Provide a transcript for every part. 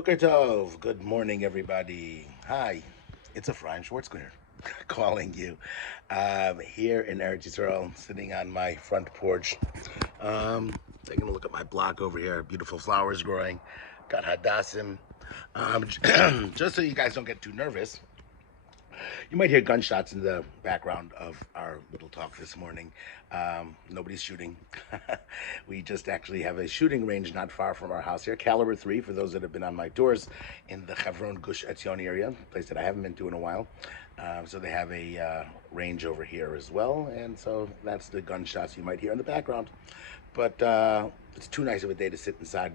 Boker Tov, good morning, everybody. Hi, it's Ephraim Schwartz here, calling you here in Eretz Yisrael, sitting on my front porch, taking a look at my block over here. Beautiful flowers growing, got hadassim. Just so you guys don't get too nervous, you might hear gunshots in the background of our little talk this morning. Nobody's shooting. We just actually have a shooting range not far from our house here, Caliber 3, for those that have been on my tours in the Chevron Gush Etzion area, a place that I haven't been to in a while. So they have a range over here as well, and so that's the gunshots you might hear in the background. But it's too nice of a day to sit inside,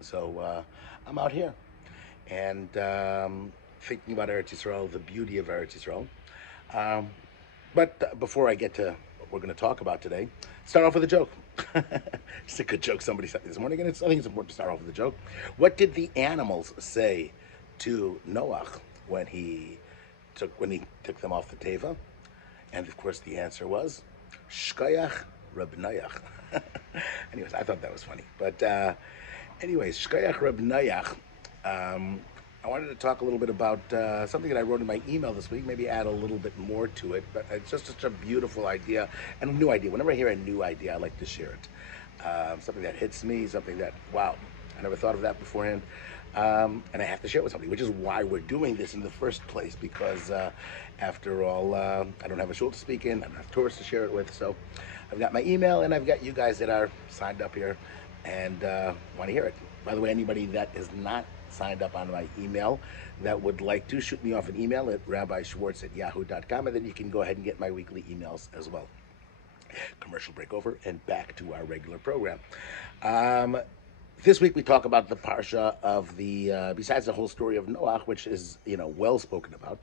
so I'm out here and thinking about Eretz Yisrael, the beauty of Eretz Yisrael. Um, but before I get to what we're going to talk about today, start off with a joke. It's a good joke somebody said this morning, and I think it's important to start off with a joke. What did the animals say to Noach when he took them off the teva? And of course, the answer was Shkayach Reb Noach. Anyways, I thought that was funny. But anyways, Shkayach Reb Noach. I wanted to talk a little bit about something that I wrote in my email this week, maybe add a little bit more to it, but it's just such a beautiful idea and a new idea. Whenever I hear a new idea, I like to share it. Something that hits me, something that, wow, I never thought of that beforehand. And I have to share it with somebody, which is why we're doing this in the first place, because after all, I don't have a shul to speak in, I don't have tourists to share it with, so I've got my email and I've got you guys that are signed up here and want to hear it. By the way, anybody that is not signed up on my email that would like to shoot me off an email at rabbischwartz@yahoo.com, and then you can go ahead and get my weekly emails as well. Commercial break over and back to our regular program. Um, this week we talk about the parsha of the besides the whole story of Noach, which is well spoken about,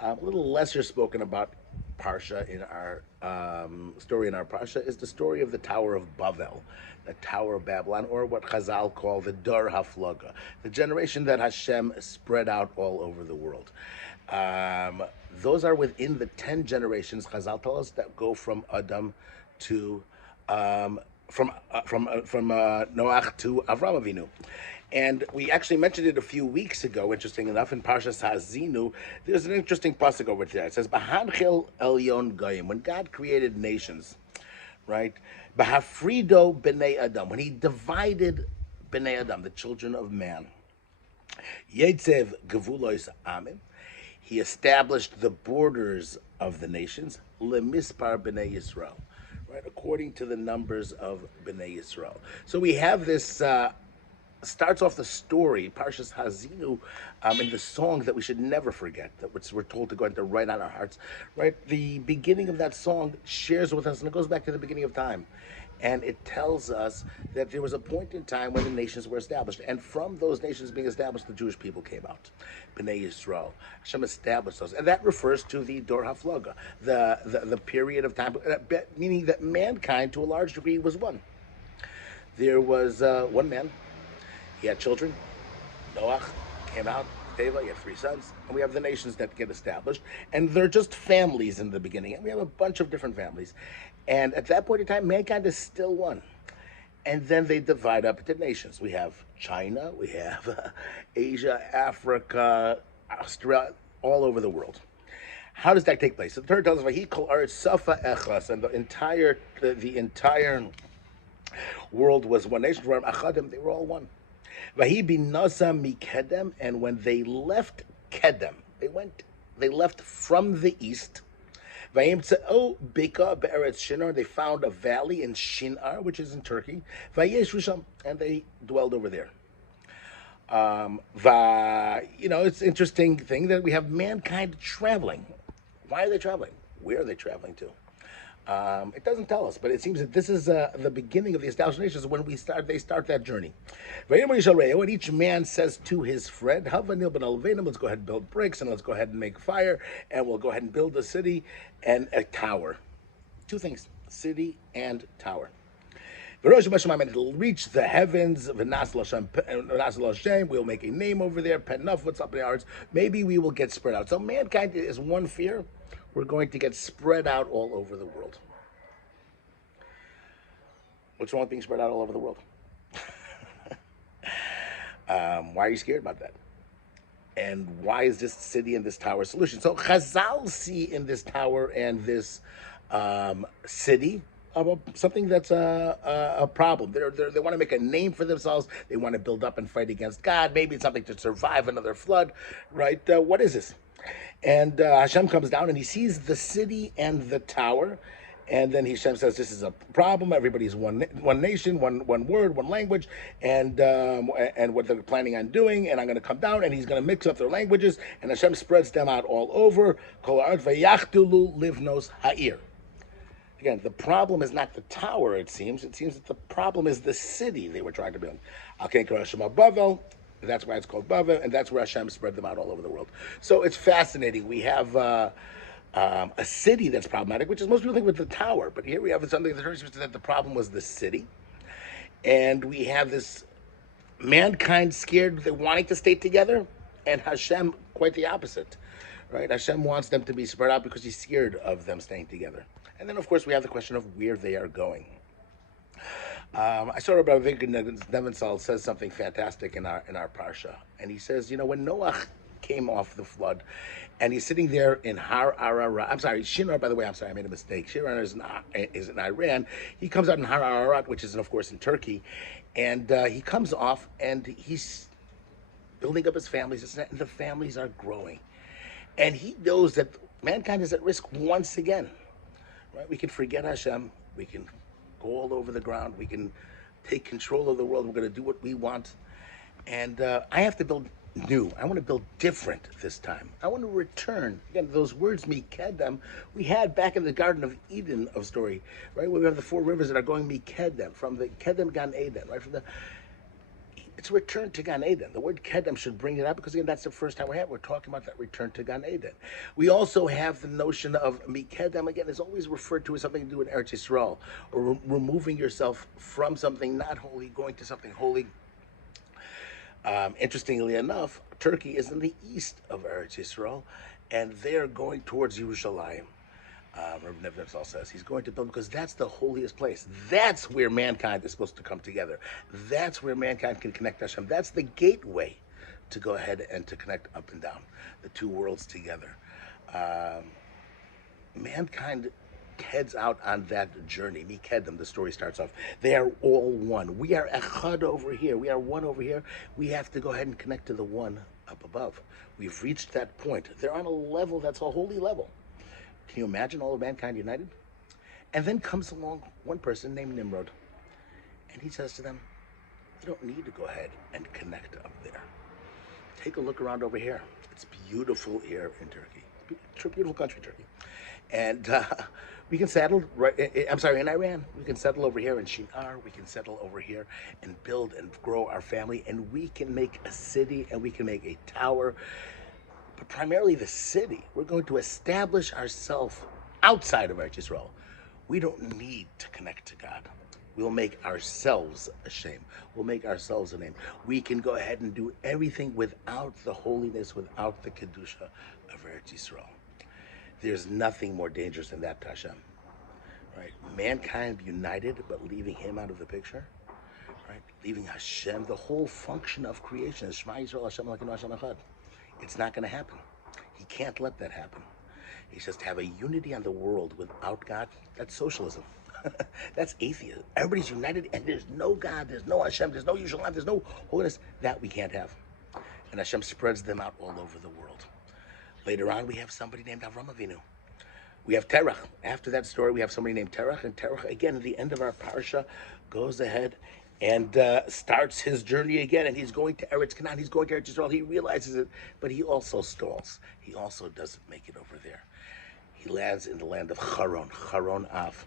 a little lesser spoken about parsha in our story in our parsha is the story of the Tower of Bavel, the Tower of Babylon, or what Chazal call the Dor Haflaga, the generation that Hashem spread out all over the world. Um, those are within the 10 generations Chazal tell us that go from Adam to um, from Noach to Avram Avinu. And we actually mentioned it a few weeks ago, interesting enough, in Parshat Hazinu. There's an interesting pasuk over there. It says, B'hanchil elyon goyim, when God created nations, right? B'hafrido b'nei Adam, when he divided b'nei Adam, the children of man. Yetzev gevulos amim, he established the borders of the nations, lemispar b'nei Yisrael, right, according to the numbers of b'nei Yisrael. So we have this, starts off the story, Parshas Hazinu, in the song that we should never forget, that which we're told to go into right on our hearts, right? The beginning of that song shares with us, and it goes back to the beginning of time. And it tells us that there was a point in time when the nations were established. And from those nations being established, the Jewish people came out. B'nai Yisrael. Hashem established those. And that refers to the Dor HaFlaga, the period of time, meaning that mankind, to a large degree, was one. There was one man. He had children. Noach came out. Teva, you have three sons, and we have the nations that get established, and they're just families in the beginning, and we have a bunch of different families, and at that point in time, mankind is still one, and then they divide up into nations. We have China, we have Asia, Africa, Australia, all over the world. How does that take place? So the Torah tells us, "He called Safa Echas," and the entire world was one nation. They were all one. Vahi binasa mikedem, and when they left Kedem, they left from the east. Vayimtzeo beka be'eretz Shinar, they found a valley in Shinar, which is in Turkey. Vayeshu sham, and they dwelled over there. It's an interesting thing that we have mankind traveling. Why are they traveling? Where are they traveling to? It doesn't tell us, but it seems that this is the beginning of the established nations when they start that journey. When each man says to his friend, let's go ahead and build bricks, and let's go ahead and make fire, and we'll go ahead and build a city and a tower. Two things, city and tower. It'll reach the heavens. We'll make a name over there. What's up in the hearts? Maybe we will get spread out. So mankind is one fear. We're going to get spread out all over the world. What's wrong with being spread out all over the world? Why are you scared about that? And why is this city and this tower a solution? So Chazal see in this tower and this city something that's a problem. They want to make a name for themselves. They want to build up and fight against God. Maybe it's something to survive another flood, right? What is this? And Hashem comes down and he sees the city and the tower. And then Hashem says, "This is a problem. Everybody's one nation, one word, one language, and what they're planning on doing. And I'm going to come down, and He's going to mix up their languages. And Hashem spreads them out all over. Kol ha'aretz vayachtulu livnos ha'ir." Again, the problem is not the tower. It seems that the problem is the city they were trying to build. Al ken kara Shema Bavel. That's why it's called Bavel, and that's where Hashem spread them out all over the world. So it's fascinating. We have a city that's problematic, which is most people think with the tower. But here we have something that the problem was the city. And we have this mankind scared, they wanting to stay together, and Hashem quite the opposite. Right? Hashem wants them to be spread out because He's scared of them staying together. And then, of course, we have the question of where they are going. I saw Rabbi Nebenzahl says something fantastic in our Parsha, and he says, when Noach came off the flood, and he's sitting there in Har Ararat. I'm sorry, Shinar. By the way, I'm sorry, I made a mistake. Shinar is in Iran. He comes out in Har Ararat, which is, of course, in Turkey, and he comes off, and he's building up his families, and the families are growing, and he knows that mankind is at risk once again. Right? We can forget Hashem. We can go all over the ground. We can take control of the world. We're going to do what we want. And I have to build new. I want to build different this time. I want to return. Again, those words, Mikedem, we had back in the Garden of Eden of story, right? Where we have the four rivers that are going Mikedem, from the Kedem Gan Eden, right? It's a return to Gan Eden. The word Kedem should bring it up because, again, that's the first time we're talking about that return to Gan Eden. We also have the notion of Mikedem, again, is always referred to as something to do with Eretz Yisrael, or removing yourself from something not holy, going to something holy. Interestingly enough, Turkey is in the east of Eretz Yisrael, and they're going towards Yerushalayim. Rabbi Nebenzahl says he's going to build because that's the holiest place. That's where mankind is supposed to come together. That's where mankind can connect to Hashem. That's the gateway to go ahead and to connect up and down, the two worlds together. Mankind heads out on that journey. Mikedem, the story starts off. They are all one. We are echad over here. We are one over here. We have to go ahead and connect to the one up above. We've reached that point. They're on a level that's a holy level. Can you imagine all of mankind united? And then comes along one person named Nimrod, and he says to them, you don't need to go ahead and connect up there. Take a look around over here. It's beautiful here in Turkey. It's a beautiful country, Turkey. And we can settle, in Iran. We can settle over here in Shinar. We can settle over here and build and grow our family. And we can make a city, and we can make a tower. But primarily the city. We're going to establish ourselves outside of Eretz Yisrael. We don't need to connect to God. We'll make ourselves a shame. We'll make ourselves a name. We can go ahead and do everything without the holiness, without the Kedusha of Eretz Yisrael. There's nothing more dangerous than that, Hashem. Right? Mankind united, but leaving Him out of the picture. Right? Leaving Hashem, the whole function of creation is Shema Yisrael Hashem Elokeinu Hashem Echad. It's not going to happen. He can't let that happen. He says to have a unity on the world without God, that's socialism. That's atheism. Everybody's united and there's no God, there's no Hashem, there's no Yerushalayim, there's no holiness. That we can't have. And Hashem spreads them out all over the world. Later on, we have somebody named Avraham Avinu. We have Terach. After that story, we have somebody named Terach. And Terach, again, at the end of our Parsha, goes ahead and starts his journey again. And he's going to Eretz Canaan. He's going to Eretz Yisrael. He realizes it, but he also stalls. He also doesn't make it over there. He lands in the land of Charon, Charon Av.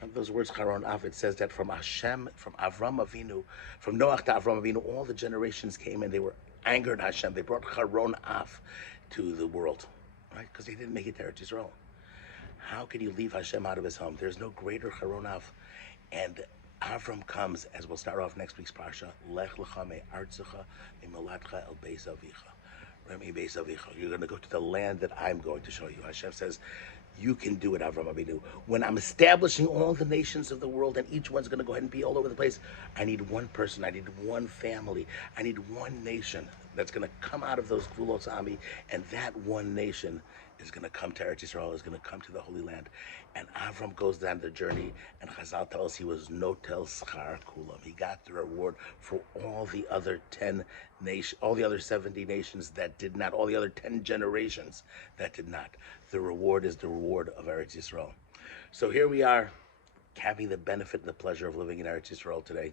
Remember those words, Charon Av? It says that from Hashem, from Avraham Avinu, from Noach to Avraham Avinu, all the generations came and they were angered Hashem. They brought Charon Av to the world, right? Because they didn't make it to Eretz Yisrael. How can you leave Hashem out of His home? There's no greater Charon Av. And Avram comes, as we'll start off next week's Parsha, Lech lecha me'artzecha me'moladcha el beis avicha. You're going to go to the land that I'm going to show you. Hashem says, You can do it, Avram Avinu. When I'm establishing all the nations of the world and each one's going to go ahead and be all over the place, I need one person, I need one family, I need one nation that's going to come out of those Gvulos Ami, and that one nation is going to come to Eretz Yisrael, is going to come to the Holy Land. And Avram goes down the journey, and Chazal tells us he was notel schar kulam. He got the reward for all the other 10 nations, all the other 70 nations that did not, all the other 10 generations that did not. The reward is the reward of Eretz Yisrael. So here we are, having the benefit and the pleasure of living in Eretz Yisrael today,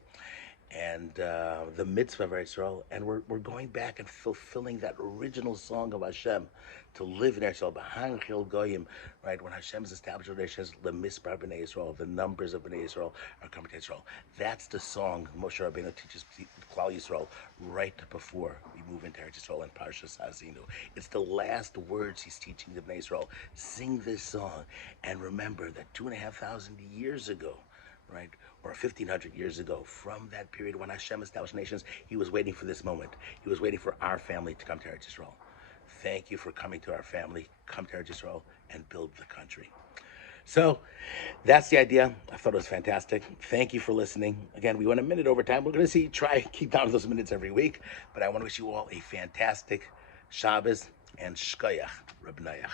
and the mitzvah of Eretz Yisrael, and we're going back and fulfilling that original song of Hashem to live in Eretz Yisrael, B'han Chil Goyim, right? When Hashem is established, it says Lemispar B'nei Yisrael, the numbers of B'nei Yisrael are coming to Yisrael. That's the song Moshe Rabbeinu teaches Klal Yisrael right before we move into Eretz Yisrael in Parsha Sazinu. It's the last words he's teaching the B'nei Yisrael. Sing this song, and remember that 2,500 years ago, right, or 1,500 years ago, from that period when Hashem established nations, he was waiting for this moment. He was waiting for our family to come to Eretz Yisrael. Thank you for coming to our family. Come to Eretz Yisrael and build the country. So that's the idea. I thought it was fantastic. Thank you for listening. Again, we went a minute over time. We're going to try keep down to those minutes every week. But I want to wish you all a fantastic Shabbos and Shkoyach Reb Noach.